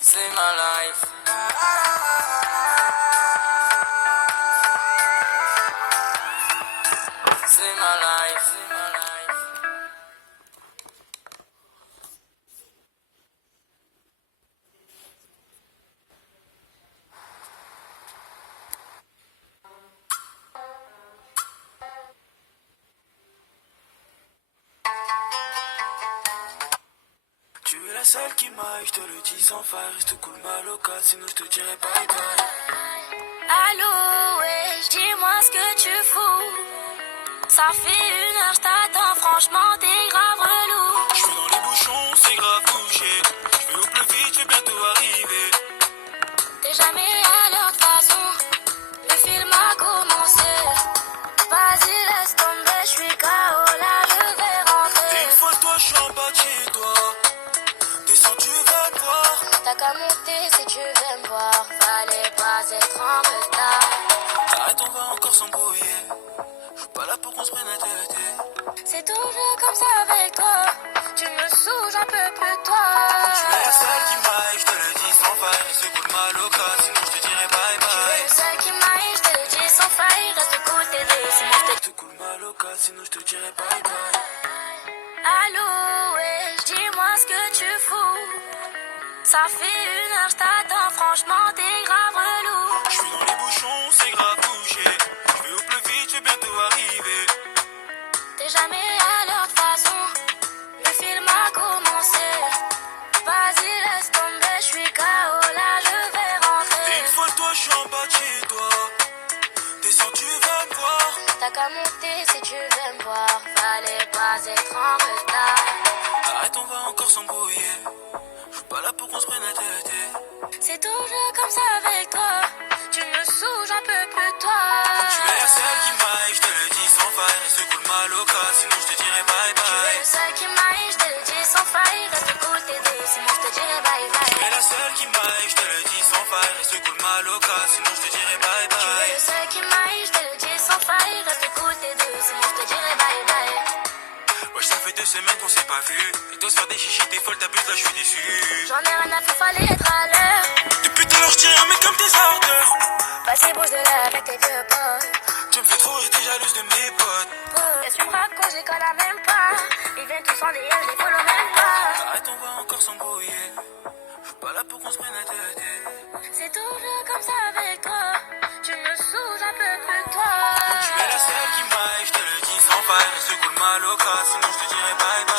C'est ma life. C'est ma life. Tu es la seule qui m'aille, je te le dis sans faille. Reste cool ma loca, sinon je te dirai bye bye. Allô, ouais, dis-moi ce que tu fous. Ça fait 1 heure, je t'attends, franchement, t'es grave relou. Je suis dans les bouchons, c'est grave bouché. Je vais au plus vite, je vais bientôt arriver. T'es jamais à l'heure de façon. Le film a commencé. Vas-y, laisse tomber, je suis KO, là, je vais rentrer. Et une fois toi, je suis en bas de chez toi. Descends, tu vas me voir. T'as qu'à monter si tu veux me voir. Fallait pas être en retard. Arrête, on va encore s'embrouiller. Je suis pas là pour qu'on se prenne la tête. C'est toujours comme ça avec toi. Tu me saoules, j'en peux plus de toi. Tu es la seule qui m'aille, je te le dis sans faille. Reste cool ma loca, sinon je te dirai bye Tu es bye. le seul qui m'aille, je te le dis sans faille. Reste cool, t'es deux, sinon je te... Reste cool ma loca, sinon je te dirai bye bye. Allô, ouais, dis-moi ce que tu fous. Ça fait 1 heure, je t'attends, franchement, t'es grave relou. Je suis dans les bouchons, c'est grave bouché. Je vais au plus vite, je vais bientôt arriver. T'es jamais à l'heure de façon. Le film a commencé. Vas-y, laisse tomber, je suis KO, là, je vais Et rentrer. une fois toi, je suis en bas de chez toi. Descends, tu vas me voir. T'as qu'à monter si tu veux me voir. Fallait pas être en retard. Arrête, on va encore s'embrouiller. Je suis pas là pour qu'on se prenne la tête. C'est toujours comme ça avec toi. Tu me saoules, j'en peux plus de toi. Tu es la seule qui m'aille, je te le dis sans faille. Reste cool ma loca, sinon je te dirai bye Tu es bye. le seul qui m'aille, je te le dis sans faille. Reste cool, t'es deux, sinon je te dirai bye Tu bye. es la seule qui m'aille, je te le dis sans faille. Reste cool ma loca, sinon je te dirai bye Tu es bye. le seul qui m'aille, je te le dis sans faille. Reste cool, t'es deux, sinon je te dirai bye bye. Wesh, ça fait 2 semaines qu'on s'est pas vu. Et toi se faire des chichis, t'es folle, t'abuses, là je suis déçu. J'en ai rien à faire, fallait être à l'heure. Depuis tout à l'heure, je tiens un mec comme tes ardeurs. Vas-y, bouge de là avec tes vieux potes. Tu me fais trop rire, t'es jalouse de mes potes. Qu'est-ce que tu me racontes, je les connais même pas. Ils viennent tous en DM, je les follow même pas. Arrête, on va encore s'embrouiller. Je suis pas là pour qu'on se prenne la tête. C'est toujours comme ça avec toi. Tu me saoules, j'en peux plus de toi. Tu es la seule qui m'aille, je te le dis sans faille. Reste cool ma loca, sinon je te dirai bye bye.